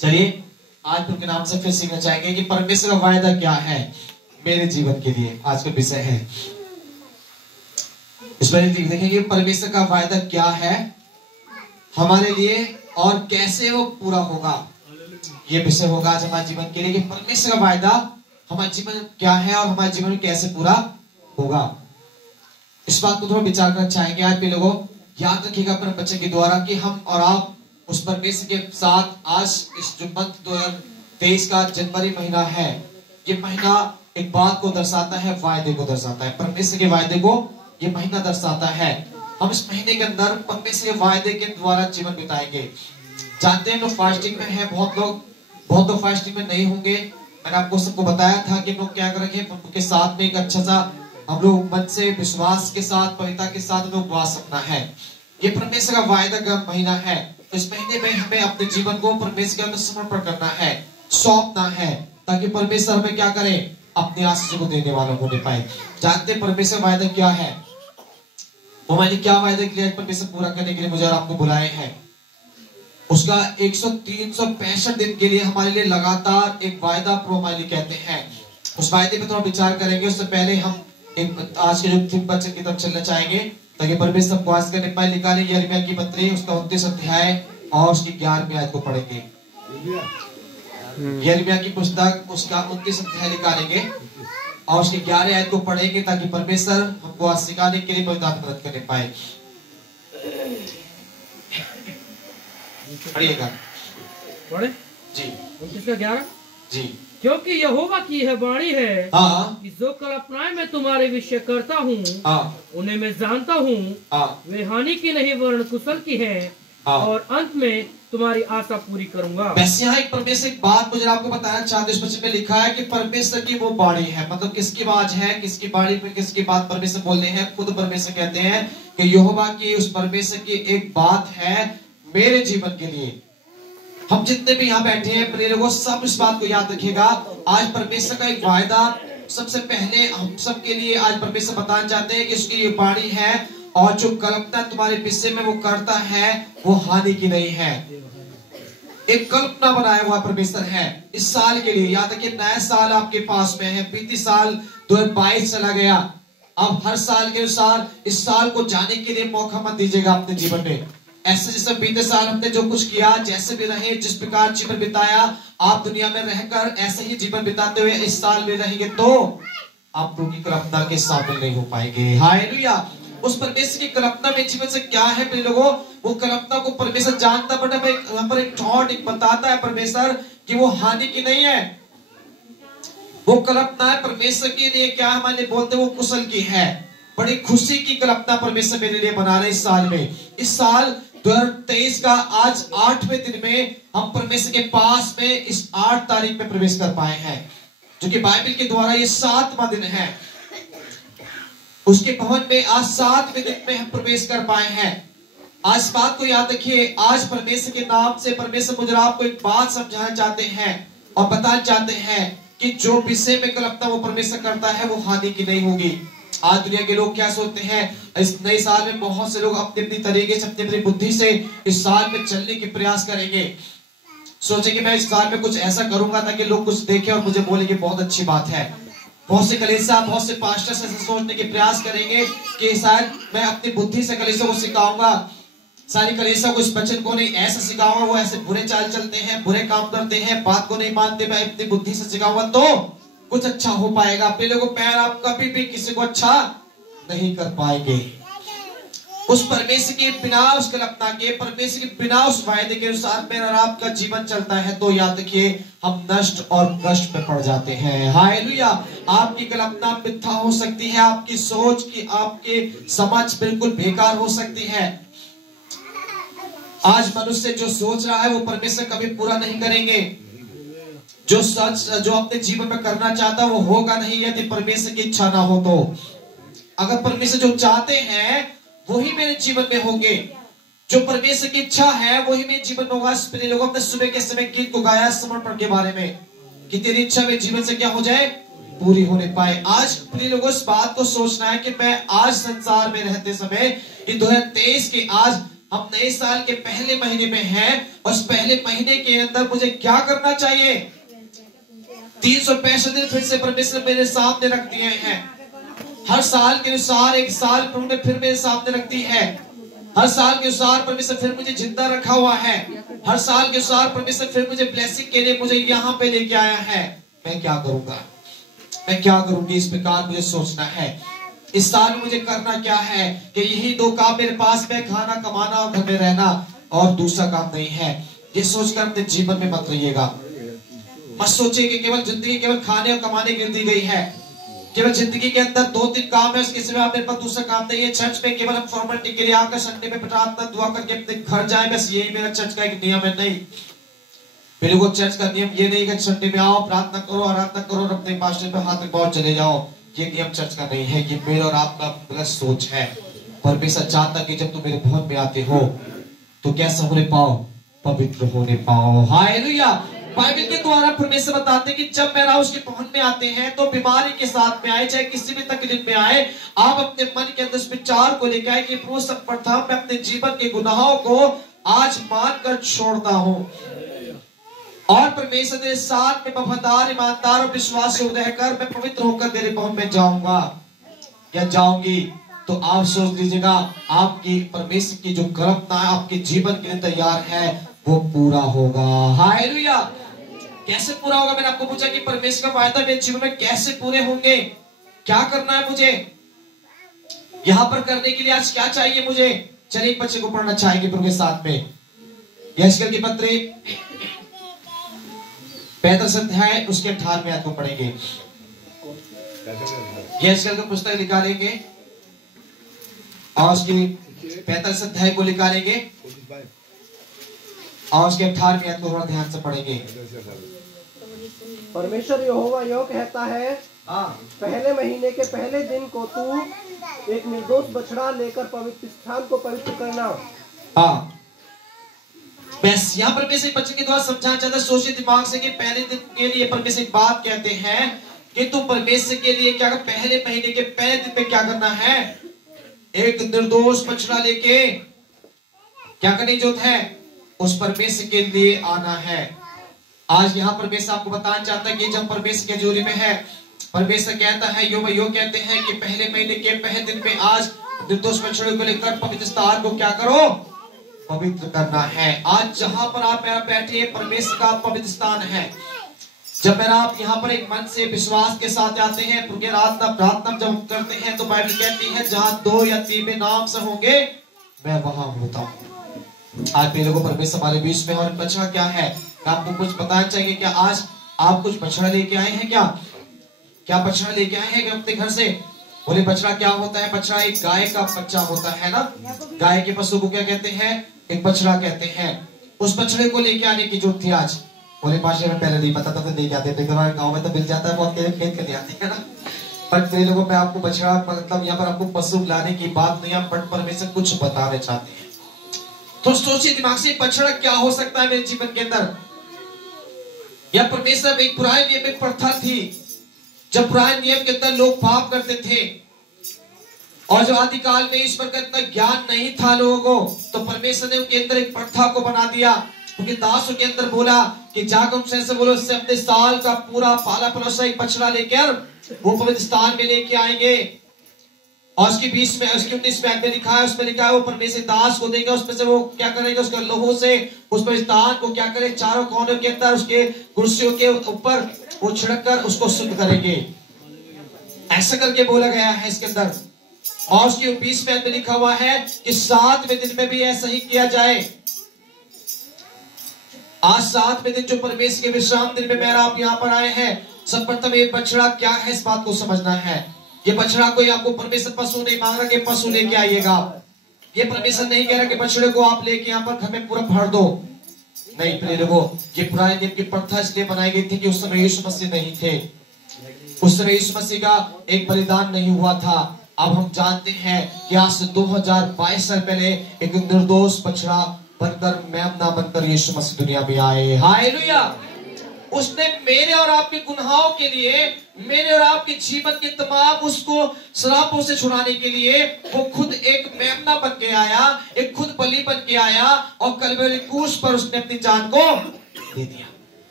चलिए आज प्रभु के नाम से फिर सीखना चाहेंगे कि परमेश्वर का वायदा क्या है मेरे जीवन के लिए। आज का विषय है इसमें देखेंगे परमेश्वर का वायदा क्या है हमारे लिए और कैसे वो पूरा होगा। ये विषय होगा आज हमारे जीवन के लिए कि परमेश्वर का वायदा हमारे जीवन क्या है और हमारे जीवन में कैसे पूरा होगा। इस बात को थोड़ा विचार करना चाहेंगे। आज भी लोगों याद रखिएगा अपने बच्चे के द्वारा कि हम और आप उस परमेश्वर के साथ आज इस जो मंथ 2023 का जनवरी महीना है, ये महीना एक बात को दर्शाता है, वायदे को दर्शाता है, परमेश्वर के वायदे को ये महीना दर्शाता है। हम इस महीने के अंदर परमेश्वर के वायदे के द्वारा जीवन बिताएंगे। जानते हैं लोग फास्टिंग में है, बहुत लोग फास्टिंग में नहीं होंगे। मैंने आपको सबको बताया था कि लोग क्या करेंगे, प्रभु के साथ में एक अच्छा सा हम लोग मन से विश्वास के साथ पवित्रता के साथ हमें उपवास रखना है। ये परमेश्वर का वायदा का महीना है। तो इस महीने में हमें अपने जीवन को परमेश्वर के समर्पण करना है, सौंपना है, ताकि परमेश्वर हमें क्या करे, अपने आशीष को देने वाला होने पाए। जानते हैं परमेश्वर वायदा क्या है, वो मैंने क्या वायदा किया परमेश्वर पूरा करने के लिए मुझे और आपको बुलाए हैं। उसका 365 दिन के लिए हमारे लिए लगातार एक वायदा प्रोमाइली कहते हैं। उस वायदे पे थोड़ा विचार करेंगे। उससे पहले हम एक आज के जो थीम वचन की तरफ चलना चाहेंगे ताकि परमेश्वर हमको आज करने पाए। निकाले यिर्मयाह की पत्री उसका 29 अध्याय और उसकी 11वीं आयत को पढ़ेंगे। यिर्मयाह की पुस्तक उसका 29 अध्याय निकालेंगे और उसकी 11वीं आयत को पढ़ेंगे ताकि परमेश्वर हमको आज सिखाने के लिए मदद करने पाए। पढ़िएगा पढ़े जी। 29:11 जी। क्योंकि यहोवा की यह वाणी है कि जो कल्पनाएं मैं तुम्हारे विषय करता हूँ उन्हें मैं जानता हूँ, वे हानि की नहीं वरन कुशल की है और अंत में तुम्हारी आशा पूरी करूंगा। वैसे यहाँ एक परमेश्वर एक बात मुझे आपको बताना चाहते हैं। इस में लिखा है कि परमेश्वर की वो वाणी है, मतलब किसकी आवाज है, किसकी वाणी पे किसकी बात परमेश्वर बोलते हैं। खुद परमेश्वर कहते हैं कि यहोवा की उस परमेश्वर की एक बात है मेरे जीवन के लिए। हम जितने भी यहाँ बैठे हैं प्रिय लोगों, सब इस बात को याद रखिएगा। आज परमेश्वर का एक वायदा सबसे पहले हम सब के लिए आज परमेश्वर बताना चाहते हैं कि उसकी ये वाणी है और जो कल्पना तुम्हारे विषय में वो करता है वो हानि की नहीं है। एक कल्पना बनाया हुआ परमेश्वर है इस साल के लिए। याद रखिए नया साल आपके पास में है। बीती साल 2022 चला गया। अब हर साल के अनुसार इस साल को जाने के लिए मौका मत दीजिएगा अपने जीवन में। ऐसे जैसे बीते साल हमने जो कुछ किया, जैसे भी रहे, जिस प्रकार जीवन बिताया, आप दुनिया में रहकर ऐसे ही जीवन बिताते हुए इस साल में रहेंगे तो आप प्रभु की कल्पना के शामिल नहीं हो पाएंगे। हालेलुया। उस परमेश्वर की कल्पना में जीवन से क्या है प्रिय लोगों, वो कल्पना को परमेश्वर जानता, बट यहाँ पर एक थॉट एक बताता है परमेश्वर कि वो हानि की नहीं है। वो कल्पना है परमेश्वर के लिए क्या हमारे लिए बोलते वो कुशल की है। बड़ी खुशी की कल्पना परमेश्वर मेरे लिए बना रहे इस साल में। इस साल 2023 का आज 8वें दिन में हम परमेश्वर के पास में इस 8 तारीख में प्रवेश कर पाए हैं, जो कि बाइबल के द्वारा ये 7वां दिन है। उसके भवन में आज 7वें दिन में हम प्रवेश कर पाए हैं। आज बात को याद रखिए, आज परमेश्वर के नाम से परमेश्वर मुझे आपको एक बात समझाना चाहते हैं और बताना चाहते हैं कि जो विषय में कल्पना वो परमेश्वर करता है वो हानि की नहीं होगी। आज दुनिया के लोग क्या सोचते हैं, इस नए साल में बहुत से लोग अपने अपनी तरीके से अपनी अपनी बुद्धि से इस साल में चलने की प्रयास करेंगे। सोचेंगे मैं इस साल में कुछ ऐसा करूंगा ताकि लोग कुछ देखें और मुझे बोले कि बहुत अच्छी बात है। बहुत से कलीसिया, बहुत से पास्टर ऐसा सोचने के प्रयास करेंगे कि शायद मैं अपनी बुद्धि से कलीसिया को सिखाऊंगा, सारी कलीसिया को इस वचन को नहीं ऐसा सिखाऊंगा, वो ऐसे बुरे चाल चलते हैं, बुरे काम करते हैं, बात को नहीं मानते, मैं अपनी बुद्धि से सिखाऊंगा तो कुछ अच्छा हो पाएगा। अपने लोगों पैर आप कभी भी किसी को अच्छा नहीं कर पाएंगे। उस परमेश्वर के बिना, उस कल्पना के, परमेश्वर के बिना, उस वायदे के अनुसार मेरा और आपका जीवन चलता है तो याद रखिए हम नष्ट और कष्ट में पड़ जाते हैं। हालेलुया। आपकी कल्पना मिथ्या हो सकती है, आपकी सोच की, आपकी समझ बिल्कुल बेकार हो सकती है। आज मनुष्य जो सोच रहा है वो परमेश्वर कभी पूरा नहीं करेंगे। जो सच जो अपने जीवन में करना चाहता वो होगा नहीं यदि परमेश्वर की इच्छा ना हो तो। अगर परमेश्वर जो चाहते हैं वही मेरे जीवन में होंगे, जो परमेश्वर की इच्छा है वही मेरे जीवन में होगा। प्रिय लोगों, हमने सुबह के समय गीत को गाया समर्पण के बारे में कि तेरी इच्छा मेरे जीवन से क्या हो जाए, पूरी होने पाए। आज प्रिय लोगों इस बात को सोचना है कि मैं आज संसार में रहते समय 2023 के आज हम नए साल के पहले महीने में हैं, उस पहले महीने के अंदर मुझे क्या करना चाहिए? 365 दिन फिर से परमेश्वर मेरे सामने रख दिए हैं। हर साल के अनुसार एक साल प्रभु ने फिर मेरे सामने रख दी है। हर साल के अनुसार परमेश्वर फिर मुझे जिंदा रखा हुआ है। हर साल के अनुसार परमेश्वर फिर मुझे ब्लेसिंग के लिए मुझे यहाँ पे लेके आया है। मैं क्या करूंगा, मैं क्या करूंगी, इस प्रकार मुझे सोचना है। इस साल में मुझे करना क्या है कि यही 2 काम मेरे पास में, खाना कमाना और घर में रहना, और दूसरा काम नहीं है। ये सोचकर अपने जीवन में मत रहिएगा। मत सोचिए कि केवल जिंदगी केवल खाने और कमाने के लिए दी गई है। केवल जिंदगी के अंदर 2-3 काम है, उसके सिवा मेरे पास दूसरा काम नहीं है। चर्च में केवल हम फॉर्मेलिटी के लिए आकर संडे में प्रार्थना दुआ करके अपने घर जाए, बस यही मेरा चर्च का एक नियम है। नहीं, मेरे को चर्च का नियम ये नहीं कि संडे में आओ, प्रार्थना करो, आराधना करो और अपने पास्टर पे हाथ रखो चले जाओ। ये नियम चर्च का नहीं है। ये मेरा और आपका गलत सोच है। परमेश्वर चाहता कि जब तुम मेरे भवन में आते हो तो कैसा होने पाओ? पवित्र होने पाओ। हालेलुया। बाइबल के द्वारा परमेश्वर बताते हैं कि जब मेरा उसके भवन में आते हैं तो बीमारी के साथ में आए, चाहे किसी भी तकलीफ में आए, आप अपने मन के अंदर इस विचार को लेकर आए कि प्रभु सर्वप्रथम मैं अपने जीवन के गुनाहों को आज मानकर छोड़ता हूं और परमेश्वर के साथ में वफादार, ईमानदार और विश्वासी रहकर मैं पवित्र होकर तेरे भवन में जाऊंगा या जाऊंगी। तो आप सोच लीजिएगा, आपकी परमेश्वर की जो कल्पना आपके जीवन के लिए तैयार है वो पूरा होगा। हालेलुया। कैसे पूरा होगा? मैंने आपको पूछा कि परमेश्वर का वायदा मेरे जीवन में कैसे पूरे होंगे, क्या करना है मुझे, यहां पर करने के लिए आज क्या चाहिए मुझे। चलिए एक बच्चे को पढ़ना चाहेंगे प्रभु के साथ में। यहेजकेल की पत्री 35 अध्याय उसके 18वें आयत को पढ़ेंगे। यहेजकेल का पुस्तक निकालेंगे और उसकी 35 अध्याय को निकालेंगे और उसके 18वें आयत को थोड़ा ध्यान से पढ़ेंगे। परमेश्वर यहोवा यो कहता है, पहले महीने के पहले दिन को तू एक निर्दोष बछड़ा लेकर पवित्र स्थान को पवित्र करना। बस यहाँ परमेश्वर बच्चे के द्वारा समझाना चाहता है, सोचिए दिमाग से कि पहले दिन के लिए परमेश्वर एक बात कहते हैं कि तुम परमेश्वर के लिए क्या, पहले महीने के पहले दिन में क्या करना है? एक निर्दोष बछड़ा लेके क्या करने की जरूरत है? उस परमेश्वर के लिए आना है। आज यहाँ परमेश्वर आपको बताना चाहता है कि जब परमेश्वर के हजूरी में है, परमेश्वर कहता है, यो कहते हैं कि पहले महीने के पहले दिन में आज निर्दोष बछड़े को लेकर पवित्र स्थान को क्या करो? पवित्र करना है। आज जहां पर आप मेरा बैठे, परमेश्वर का पवित्र स्थान है। जब मेरा आप यहाँ पर एक मन से विश्वास के साथ आते हैं, प्रार्थना जब करते हैं तो बाइबल कहती है जहां 2 या 3 में नाम से होंगे मैं वहां होता हूँ। आज मेरे को परमेश्वर हमारे बीच में। और बछड़ा क्या है? आपको कुछ बताना चाहिए क्या? आज आप कुछ बछड़ा लेके आए हैं क्या? क्या बछड़ा लेके आए हैं अपने घर से? बोले बछड़ा क्या होता है? बछड़ा एक गाय का बच्चा होता है ना। गाय के पशु को क्या कहते हैं? एक बछड़ा कहते हैं। उस बछड़े को लेके आने की जरूरत थी आज। बोले पाशे में पहले नहीं पता था तो लेके आते थे। गाँव में तो मिल जाता है, बहुत खेत के ले आते हैं ना। बट मेरे लोगों में आपको बछड़ा मतलब यहाँ पर आपको पशु लाने की बात नहीं, आप परमेश्वर कुछ बताने चाहते हैं। तो सोचिए दिमाग से, बछड़ा क्या हो सकता है मेरे जीवन के अंदर? या परमेश्वर एक पुराने नियम में प्रथा थी, जब पुराने नियम के अंदर लोग पाप करते थे और जो आदिकाल में ईश्वर का इतना ज्ञान नहीं था लोगों को, तो परमेश्वर ने उनके अंदर एक प्रथा को बना दिया। उनके दासों के अंदर बोला कि जाकर उनसे बोलो, उससे अपने साल का पूरा पाला पलोसा एक बछड़ा लेकर वो पवित्र स्थान में लेके आएंगे। और उसके 20 में, उसके 19 में लिखा है, उसमें लिखा है वो परमेश्वर दास को देगा, उसमें से वो क्या करेगा? उसके लोहों से उस पर स्थान को क्या करे? चारों कोनों के अंदर उसके कुर्सियों के ऊपर वो छिड़क कर उसको शुद्ध करेंगे। ऐसा करके बोला गया है इसके अंदर। और उसके 20 में लिखा हुआ है कि 7वें दिन में भी ऐसा ही किया जाए। आज 7वें दिन जो परमेश्वर के विश्राम दिन में मेरा आप यहाँ पर आए हैं, सब प्रथम ये बछड़ा क्या है इस बात को समझना है। ये बछड़ा कोई आपको परमेश्वर पशु नहीं मांग रहा कि पशु लेके आइएगा। ये परमेश्वर नहीं कह रहा कि बछड़े को आप लेके यहाँ पर घर में पूरा भर दो। नहीं प्रिय लोगों, ये पुराने नियम की प्रथा इसलिए बनाई गई थी कि उस समय यीशु मसीह नहीं थे। उस समय यीशु मसीह का एक बलिदान नहीं हुआ था। अब हम जानते हैं कि आज से 2022 साल पहले एक निर्दोष बछड़ा बनकर, मेमना बनकर यीशु मसीह दुनिया में आए। हालेलुया। उसने मेरे और आपके गुनाहों के लिए, मेरे और आपके जीवन के तमाम उसको श्रापों से छुड़ाने के लिए वो खुद एक मेमना बन के आया, एक खुद बलि बन के आया और कलवरी क्रूस पर उसने अपनी जान को दे दिया।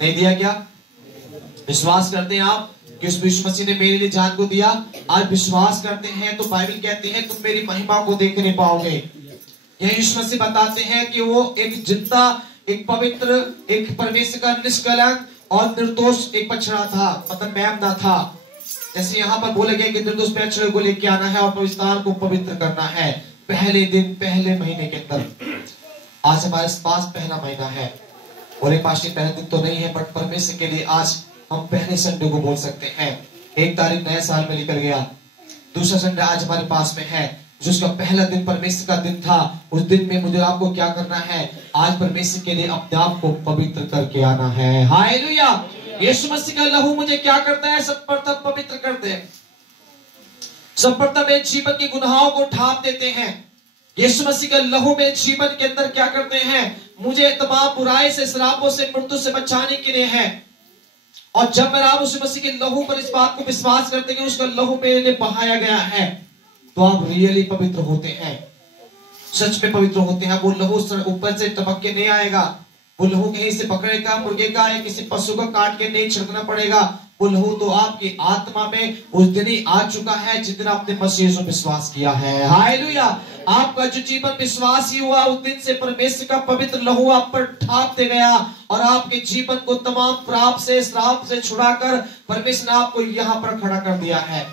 नहीं दिया क्या? विश्वास करते हैं आप कि उस यीशु मसीह ने मेरे लिए जान को दिया? आज विश्वास करते हैं तो बाइबल कहती है तुम मेरी महिमा को देख नहीं पाओगे। यह यीशु मसीह बताते हैं कि वो एक जिंदा, एक पवित्र, एक परमेश्वर का निष्कलंक और निर्दोष एक बछड़ा था, मतलब मेमना था। जैसे यहाँ पर बोला गया कि निर्दोष बछड़े को लेके आना है और पवित्रस्थान को पवित्र करना है पहले दिन, पहले महीने के अंदर। आज हमारे पास पहला महीना है और एक पास पहले दिन तो नहीं है, बट परमेश्वर के लिए आज हम पहले संडे को बोल सकते हैं। 1 तारीख नए साल में निकल गया, दूसरा संडे आज हमारे पास में है, जिसका पहला दिन परमेश्वर का दिन था। उस दिन में मुझे आपको क्या करना है? आज परमेश्वर के लिए अपने आप को पवित्र करके आना है। हालेलुया! यीशु मसीह का लहू मुझे क्या करता है? सर्वप्रथम पवित्र करते हैं, सर्वप्रथम मेरे जीवन के गुनाहों को ढांप देते हैं। यीशु मसीह का लहू मेरे जीवन के अंदर क्या करते हैं? मुझे तमाम बुराई से, श्रापों से, मृत्यु से बचाने के लिए है। और जब मेरा आप उस मसीह के लहू पर इस बात को विश्वास करते हैं कि उसका लहू मेरे लिए बहाया गया है, तो आप रियली पवित्र होते हैं, सच में पवित्र होते हैं। वो लहू ऊपर से टपक के नहीं आएगा, वो लहू कहीं से पकड़ेगा, मुर्गे का या किसी पशु का काट के नहीं छिड़कना पड़ेगा। वो लहू तो आपकी आत्मा में उस दिन ही आ चुका है जिस दिन आपने मसीह यीशु विश्वास किया है। हालेलुया! आपका जो जीवन विश्वास ही हुआ, उस दिन से परमेश्वर का पवित्र लहू आप पर ढांपते गया और आपके जीवन को तमाम पाप से, श्राप से छुड़ाकर परमेश्वर ने आपको यहाँ पर खड़ा कर दिया है।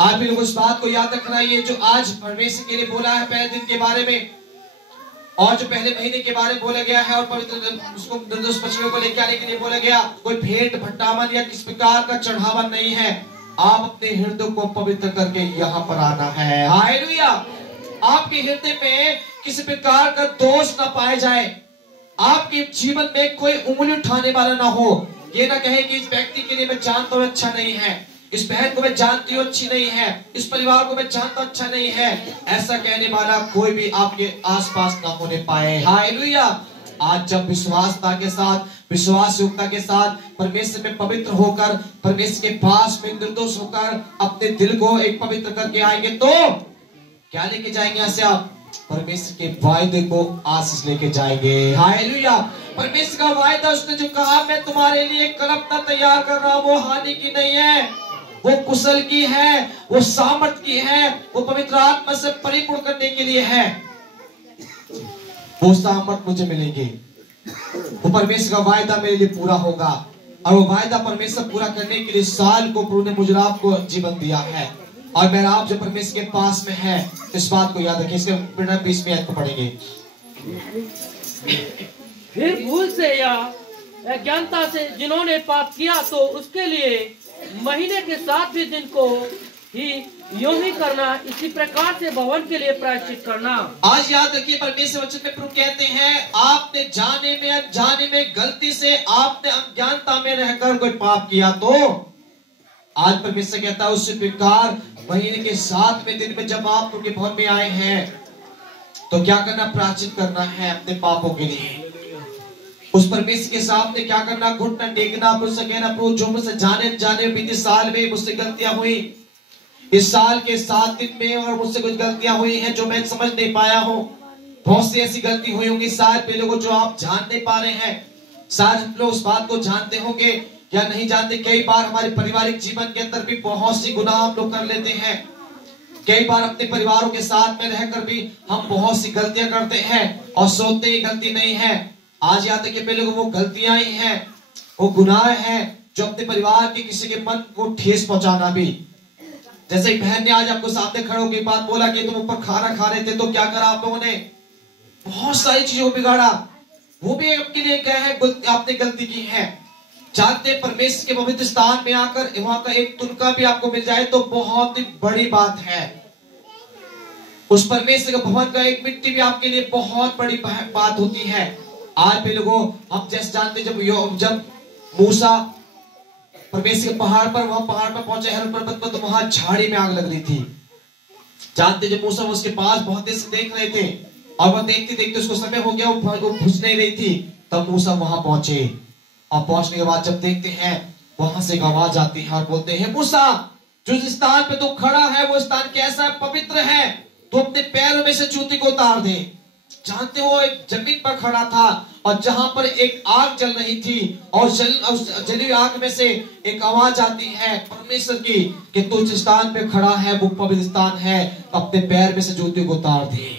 आप भी लोग उस बात को याद रखना, ये जो आज परमेश्वर के लिए बोला है पहले दिन के बारे में और जो पहले महीने के बारे में बोला गया है और पवित्र उसको निर्दोष बछड़े को लेकर आने के लिए बोला गया, कोई भेंट भट्टावन या किस प्रकार का चढ़ावा नहीं है। आप अपने हृदय को पवित्र करके यहाँ पर आना है। हालेलुया! आपके हृदय में किसी प्रकार का दोष ना पाया जाए, आपके जीवन में कोई उंगली उठाने वाला ना हो, ये ना कहे कि इस व्यक्ति के लिए मैं जानता हूँ अच्छा नहीं है, इस बहन को मैं जानती हूँ अच्छी नहीं है, इस परिवार को मैं जानता हूँ अच्छा नहीं है। ऐसा कहने वाला कोई भी आपके आसपास ना होने पाए। हालेलुया! आज जब विश्वासता के साथ, विश्वास योग्यता के साथ परमेश्वर में पवित्र होकर, परमेश्वर के पास में निर्दोष होकर अपने दिल को एक पवित्र करके आएंगे, तो क्या लेके जाएंगे? यहाँ से आप परमेश्वर के वायदे को आशीष लेके जाएंगे। हालेलुया! परमेश्वर का वायदा, उसने जो कहा मैं तुम्हारे लिए कलपना तैयार कर रहा हूं, वो हानि की नहीं है, वो कुशल की है, वो सामर्थ की है, वो पवित्र आत्मा से परिपूर्ण करने के लिए है। वो सामर्थ मुझे मिलेगी, वो परमेश्वर का वायदा मेरे लिए पूरा होगा और वो वायदा परमेश्वर पूरा करने के लिए साल को प्रभु ने मुझे आपको जीवन दिया है और मेरा आप जो परमेश्वर के पास में है, इस बात को याद रखिए। इसके बिना 20 में को पढ़ेंगे। फिर भूल से या अज्ञानता से जिन्होंने पाप किया तो उसके लिए महीने के 7वें दिन को ही यूं ही करना, इसी प्रकार से भवन के लिए प्रायश्चित करना। आज याद रखिए, परमेश्वर वचन में प्रभु कहते हैं आपने जाने में अनजाने में गलती से आपने अज्ञानता में रहकर कोई पाप किया तो आज परमेश्वर कहता है उसी प्रकार महीने के 7वें दिन में जब आप उनके भवन में आए हैं तो क्या करना? प्रायश्चित करना है अपने पापों के लिए। उस परमेश्वर के सामने क्या करना? घुटना टेकना, उससे कहना प्रभु जो मुझसे जाने जाने बीते साल में मुझसे गलतियां हुई, इस साल के 7 दिन में और मुझसे कुछ गलतियां हुई हैं जो मैं समझ नहीं पाया हूँ। बहुत सी ऐसी गलती हुई होंगी शायद पे लोगों जो आप जान नहीं पा रहे हैं। शायद हम लोग उस बात को जानते होंगे या नहीं जानते। कई बार हमारे पारिवारिक जीवन के अंदर भी बहुत सी गुनाह हम लोग कर लेते हैं। कई बार अपने परिवारों के साथ में रहकर भी हम बहुत सी गलतियां करते हैं और सोचते ही गलती नहीं है। आज याद रखिए पहले वो गलतियां ही हैं, वो गुनाह हैं जो अपने परिवार के किसी के मन को ठेस पहुंचाना भी। जैसे बहन ने आज आपको सामने खड़े होकर बात बोला कि तुम ऊपर खाना खा रहे थे तो क्या करा आप लोगों ने? बहुत सारी चीजों को बिगाड़ा। वो भी आपके लिए क्या है? आपने गलती की है। चाहते परमेश्वर के पवित्र स्थान में आकर वहां का एक तुनका भी आपको मिल जाए तो बहुत ही बड़ी बात है। उस परमेश्वर का भवन का एक मिट्टी भी आपके लिए बहुत बड़ी बात होती है। आज भी लोगों हम जैसे जानते जब मूसा परमेश्वर के पहाड़ पर पहुंचे हर पर्वत पर तो वहां झाड़ी में आग लग रही थी। जानते जब मूसा उसके पास बहुत देर से देख रहे थे और वह देखते देखते उसको समय हो गया, वो बुझ नहीं रही थी। तब मूसा वहां पहुंचे और पहुंचने के बाद जब देखते हैं वहां से एक आवाज आती है और बोलते हैं मूसा, जो स्थान पे तू खड़ा है वो स्थान कैसा है? पवित्र है। तू अपने पैरों में से जूती को उतार दे। जानते हो, एक जमीन पर खड़ा था और जहां पर एक आग जल रही थी और जली आग में से एक आवाज आती है परमेश्वर की कि तू जिस स्थान पे खड़ा है वो पवित्र स्थान है, अपने पैर में से जूती को उतार दे।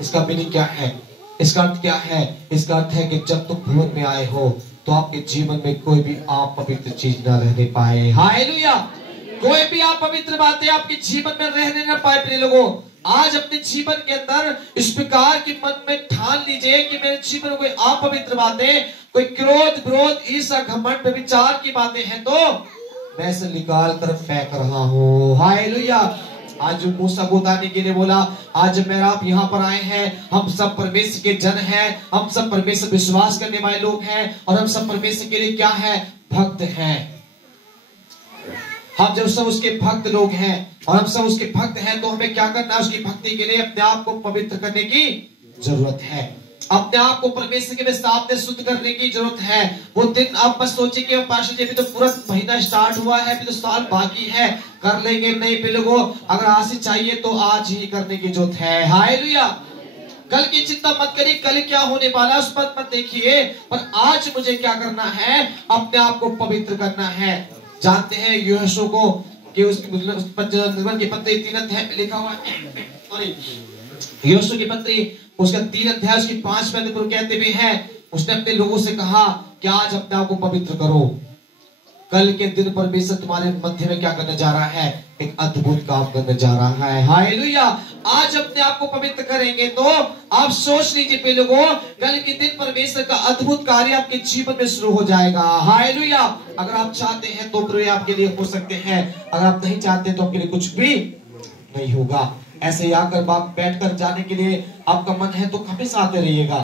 इसका मीनिंग क्या है? इसका अर्थ क्या है? इसका अर्थ है कि जब तुम भवन में आए हो तो आपके जीवन में कोई भी आप पवित्र चीज ना रहने पाए। हालेलुया। कोई भी आप पवित्र बातें आपके जीवन में रहने न पाए। प्रिय लोगों, आज अपने जीवन के अंदर इस प्रकार की मन में ठान लीजिए कि मेरे जीवन में कोई अपवित्र बातें, कोई क्रोध, विरोध, ईर्ष्या, घमंड, व्यभिचार की बातें हैं तो मैं इसे निकाल कर फेंक रहा हूँ। हालेलुया। आज मूसा को बताने के लिए बोला, आज मेरा आप यहाँ पर आए हैं, हम सब परमेश्वर के जन हैं, हम सब परमेश्वर विश्वास करने वाले लोग हैं और हम सब परमेश्वर के लिए क्या है? भक्त हैं। हम जब सब उसके भक्त लोग हैं और हम सब उसके भक्त हैं तो हमें क्या करना है? उसकी भक्ति के लिए अपने आप को पवित्र करने की जरूरत है। अपने आप को परमेश्वर के सामने शुद्ध करने की जरूरत है। वो दिन आप बस सोचिए कि पास्टर जी अभी तो पूरा महीना स्टार्ट हुआ है, अभी तो साल बाकी है, कर लेंगे। नहीं पे लोगों, अगर आज से चाहिए तो आज ही करने की जरूरत है। हालेलुया। कल की चिंता मत करिए, कल क्या होने वाला है उस पर मत देखिए, पर आज मुझे क्या करना है? अपने आप को पवित्र करना है। जानते हैं यहोशू को कि निर्गमन की पत्री 3 अध्याय में लिखा हुआ है, यहोशू की पत्री उसका 3 अध्याय उसकी 5 पद पर कहते भी हैं, उसने अपने लोगों से कहा कि आज अपने आप को पवित्र करो। कल के दिन परमेश्वर तुम्हारे मध्य में क्या करने जा रहा है? एक अद्भुत काम करने जा रहा है। हालेलुया। आज अपने आप को पवित्र करेंगे तो आप सोच लीजिए पे लोगों, कल के दिन परमेश्वर का अद्भुत कार्य आपके जीवन में शुरू हो जाएगा। हालेलुया। अगर आप चाहते हैं तो प्रभु आपके लिए हो सकते हैं, अगर आप नहीं चाहते तो आपके लिए कुछ भी नहीं होगा। ऐसे ही आकर बात बैठकर जाने के लिए आपका मन है तो हमेशा आते रहिएगा।